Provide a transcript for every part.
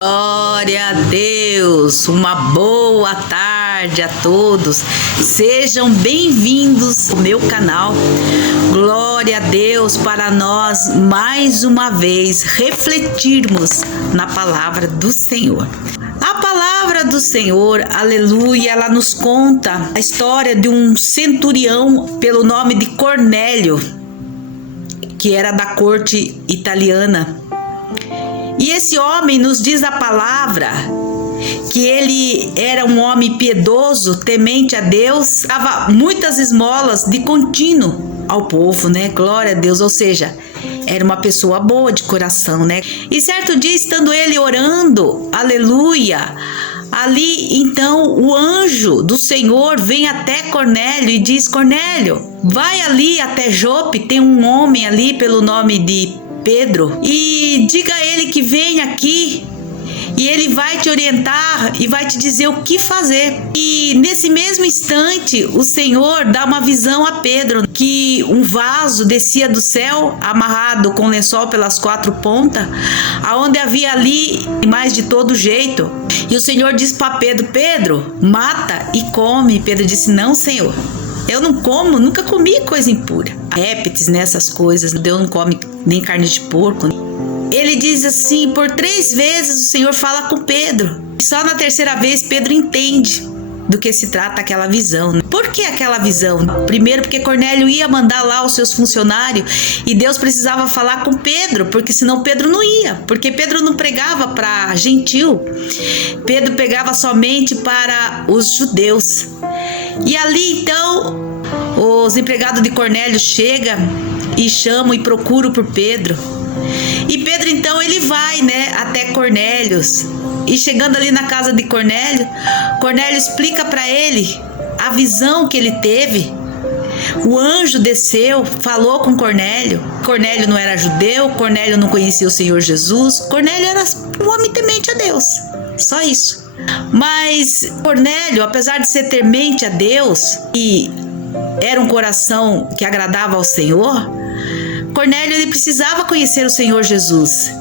Glória a Deus, uma boa tarde a todos, sejam bem-vindos ao meu canal. Glória a Deus, para nós mais uma vez refletirmos na palavra do Senhor. A palavra do Senhor, aleluia, ela nos conta a história de um centurião pelo nome de Cornélio, que era da corte italiana. E esse homem nos diz a palavra que ele era um homem piedoso, temente a Deus, dava muitas esmolas de contínuo ao povo, né? Glória a Deus, ou seja, era uma pessoa boa de coração, né? E certo dia, estando ele orando, aleluia, ali então o anjo do Senhor vem até Cornélio e diz: Cornélio, vai ali até Jope, tem um homem ali pelo nome de Pedro, e diga a ele que vem aqui e ele vai te orientar e vai te dizer o que fazer. E nesse mesmo instante o Senhor dá uma visão a Pedro, que um vaso descia do céu amarrado com lençol pelas quatro pontas, aonde havia ali mais de todo jeito. E o Senhor diz para Pedro: Pedro, mata e come. Pedro disse: não, Senhor, eu não como, nunca comi coisa impura. Répteis, nessas coisas, Deus não come nem carne de porco. Ele diz assim, por 3 vezes o Senhor fala com Pedro. E só na terceira vez Pedro entende do que se trata aquela visão. Por que aquela visão? Primeiro, porque Cornélio ia mandar lá os seus funcionários e Deus precisava falar com Pedro, porque senão Pedro não ia, porque Pedro não pregava para gentil, Pedro pregava somente para os judeus. E ali então os empregados de Cornélio chegam e chamam e procuram por Pedro. E Pedro então ele vai, né, até Cornélio. E chegando ali na casa de Cornélio, Cornélio explica para ele a visão que ele teve. O anjo desceu, falou com Cornélio. Cornélio não era judeu, Cornélio não conhecia o Senhor Jesus. Cornélio era um homem temente a Deus, só isso. Mas Cornélio, apesar de ser temente a Deus e era um coração que agradava ao Senhor, Cornélio ele precisava conhecer o Senhor Jesus.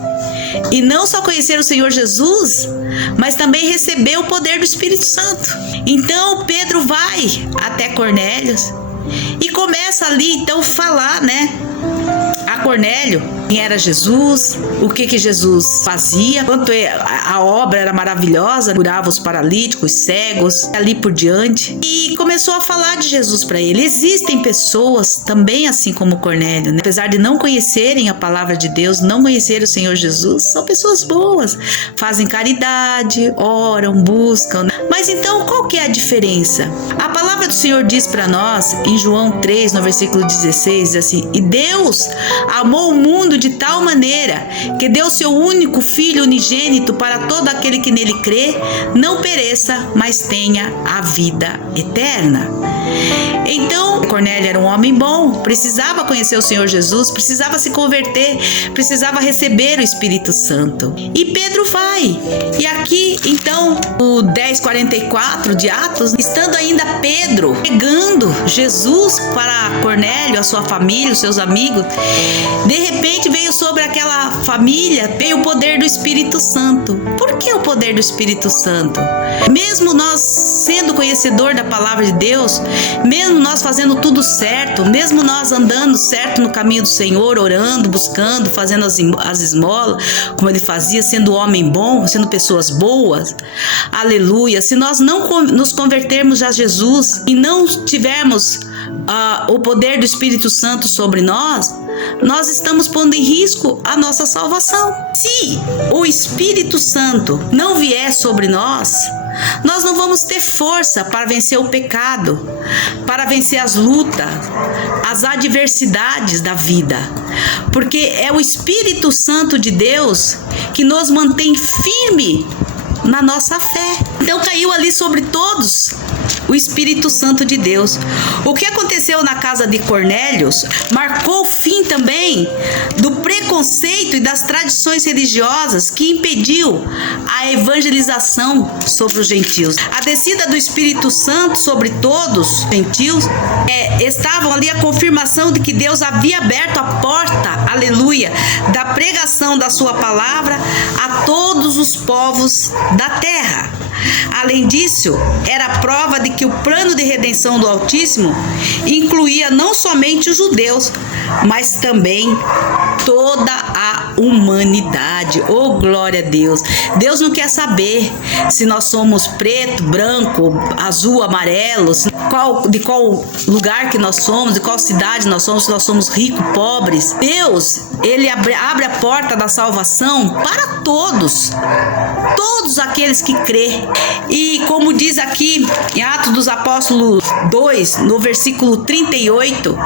E não só conhecer o Senhor Jesus, mas também receber o poder do Espírito Santo. Então Pedro vai até Cornélio e começa ali então falar, né, a Cornélio quem era Jesus, o que Jesus fazia, quanto a obra era maravilhosa, curava os paralíticos, cegos, ali por diante. E começou a falar de Jesus para ele. Existem pessoas também assim como Cornélio, né? Apesar de não conhecerem a palavra de Deus, não conhecerem o Senhor Jesus, são pessoas boas, fazem caridade, oram, buscam. Mas então qual que é a diferença? A palavra do Senhor diz para nós em João 3, no versículo 16, diz assim: e Deus amou o mundo de tal maneira que deu seu único filho unigênito para todo aquele que nele crê, não pereça, mas tenha a vida eterna. Então, Cornélio era um homem bom, precisava conhecer o Senhor Jesus, precisava se converter, precisava receber o Espírito Santo. E Pedro vai. E aqui, então, o 10:44 de Atos, estando ainda Pedro pregando Jesus para Cornélio, a sua família, os seus amigos, de repente veio sobre aquela família, veio o poder do Espírito Santo. Por que o poder do Espírito Santo? Mesmo nós sendo conhecedor da palavra de Deus, mesmo nós fazendo tudo certo, mesmo nós andando certo no caminho do Senhor, orando, buscando, fazendo as esmolas, como ele fazia, sendo homem bom, sendo pessoas boas, aleluia, se nós não nos convertermos a Jesus e não tivermos o poder do Espírito Santo sobre nós, nós estamos pondo em risco a nossa salvação. Se o Espírito Santo não vier sobre nós, nós não vamos ter força para vencer o pecado, para vencer as lutas, as adversidades da vida, porque é o Espírito Santo de Deus que nos mantém firme na nossa fé. Então caiu ali sobre todos o Espírito Santo de Deus. O que aconteceu na casa de Cornélio marcou o fim também do preconceito e das tradições religiosas que impediu a evangelização sobre os gentios. A descida do Espírito Santo sobre todos os gentios estavam ali a confirmação de que Deus havia aberto a porta, aleluia, da pregação da sua palavra a todos os povos da terra. Além disso, era a prova de que o plano de redenção do Altíssimo incluía não somente os judeus, mas também toda a humanidade. Oh, glória a Deus! Deus não quer saber se nós somos preto, branco, azul, amarelo, de qual lugar que nós somos, de qual cidade nós somos, se nós somos ricos, pobres. Deus, ele abre a porta da salvação para todos aqueles que crê. E como diz aqui em Atos dos Apóstolos 2, no versículo 38,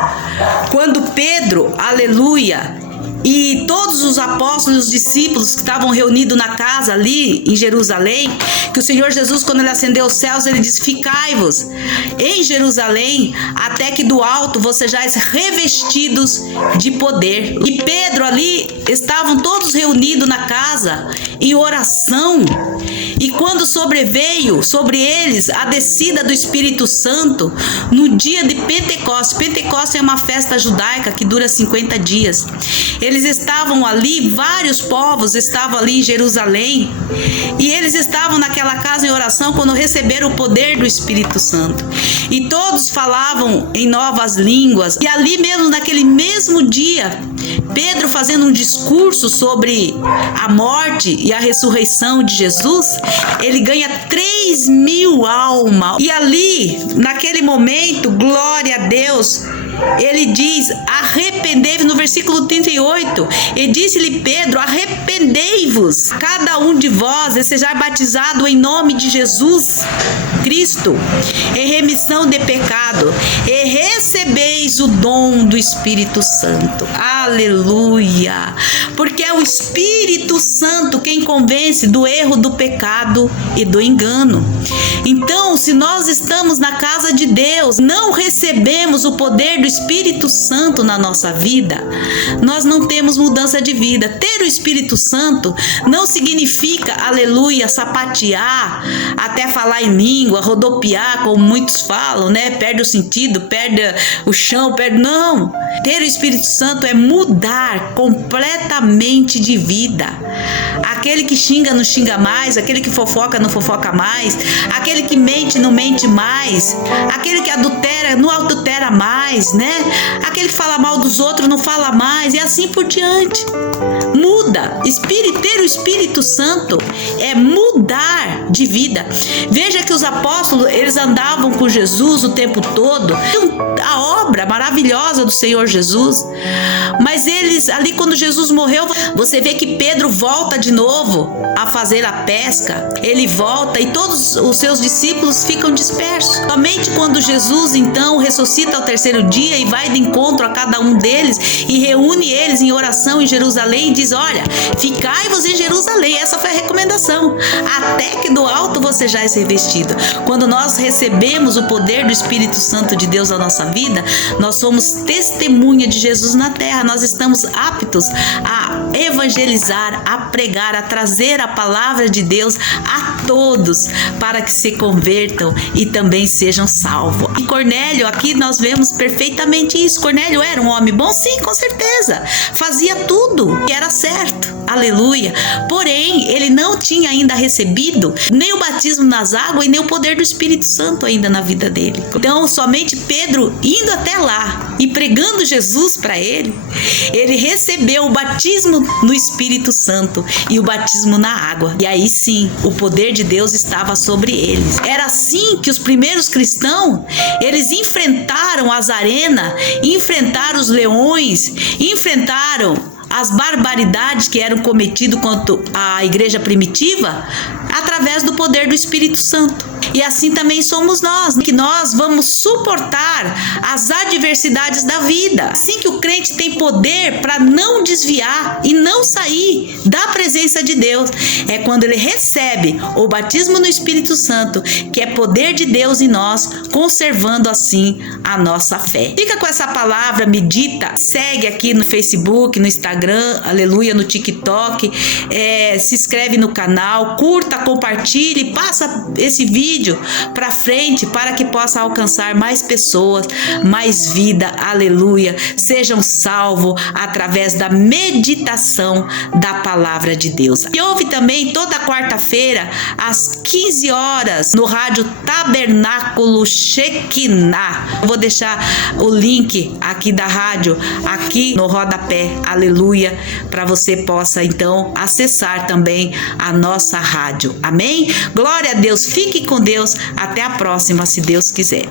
quando Pedro, aleluia, e todos os apóstolos e os discípulos que estavam reunidos na casa ali em Jerusalém, que o Senhor Jesus, quando ele ascendeu aos céus, ele disse: ficai-vos em Jerusalém, até que do alto vós sejais revestidos de poder. E Pedro ali, estavam todos reunidos na casa em oração. E quando sobreveio sobre eles a descida do Espírito Santo, no dia de Pentecostes. Pentecostes é uma festa judaica que dura 50 dias. Eles estavam ali, vários povos estavam ali em Jerusalém, e eles estavam naquela casa em oração quando receberam o poder do Espírito Santo. E todos falavam em novas línguas. E ali mesmo, naquele mesmo dia, Pedro, fazendo um discurso sobre a morte e a ressurreição de Jesus, ele ganha 3.000 almas. E ali, naquele momento, glória a Deus, ele diz: arrependei-vos, no versículo 38, e disse-lhe Pedro: arrependei-vos, cada um de vós, e seja batizado em nome de Jesus Cristo, em remissão de pecado, e recebeis o dom do Espírito Santo. Aleluia! Porque é o Espírito Santo quem convence do erro, do pecado e do engano. Então, se nós estamos na casa de Deus, não recebemos o poder do Espírito Santo na nossa vida, nós não temos mudança de vida. Ter o Espírito Santo não significa, aleluia, sapatear, até falar em língua, rodopiar, como muitos falam, né? Perde o sentido, perde o chão, não. Ter o Espírito Santo é mudar completamente de vida. Aquele que xinga não xinga mais, aquele que fofoca não fofoca mais, aquele que mente não mente mais, aquele que adultera não adultera mais, né? Aquele que fala mal dos outros não fala mais, e assim por diante. Muda. Ter o Espírito Santo é mudar de vida. Veja que os apóstolos, eles andavam com Jesus o tempo todo, a obra maravilhosa do Senhor Jesus, mas eles, ali quando Jesus morreu, você vê que Pedro volta de novo a fazer a pesca, ele volta e todos os seus discípulos ficam dispersos. Somente quando Jesus então ressuscita ao terceiro dia e vai de encontro a cada um deles e reúne eles em oração em Jerusalém e diz: olha, ficai-vos em Jerusalém. Essa foi a recomendação, até que do alto você já é revestido. Quando nós recebemos o poder do Espírito Santo de Deus na nossa vida, nós somos testemunha de Jesus na terra. Nós estamos aptos a evangelizar, a pregar, a trazer a palavra de Deus a todos, para que se convertam e também sejam salvos. E Cornélio, aqui nós vemos perfeitamente isso. Cornélio era um homem bom? Sim, com certeza. Fazia tudo que era certo. Aleluia. Porém, ele não tinha ainda recebido nem o batismo nas águas e nem o poder do Espírito Santo ainda na vida dele. Então, somente Pedro indo até lá e pregando Jesus para ele, ele recebeu o batismo no Espírito Santo e o batismo na água. E aí sim, o poder de Deus estava sobre eles. Era assim que os primeiros cristãos, eles enfrentaram as arenas, enfrentaram os leões, enfrentaram as barbaridades que eram cometidas contra a igreja primitiva através do poder do Espírito Santo. E assim também somos nós, que nós vamos suportar as adversidades da vida. Assim que o crente tem poder para não desviar e não sair da presença de Deus, é quando ele recebe o batismo no Espírito Santo, que é poder de Deus em nós, conservando assim a nossa fé. Fica com essa palavra, medita, segue aqui no Facebook, no Instagram, aleluia, no TikTok, se inscreve no canal, curta, compartilhe, passa esse vídeo para frente para que possa alcançar mais pessoas, mais vida, aleluia, sejam salvos através da meditação da palavra de Deus. E ouve também toda quarta-feira às 15 horas no rádio Tabernáculo Shekinah. Eu vou deixar o link aqui da rádio aqui no rodapé, aleluia, para você possa então acessar também a nossa rádio. Amém? Glória a Deus, fique com Deus, até a próxima, se Deus quiser.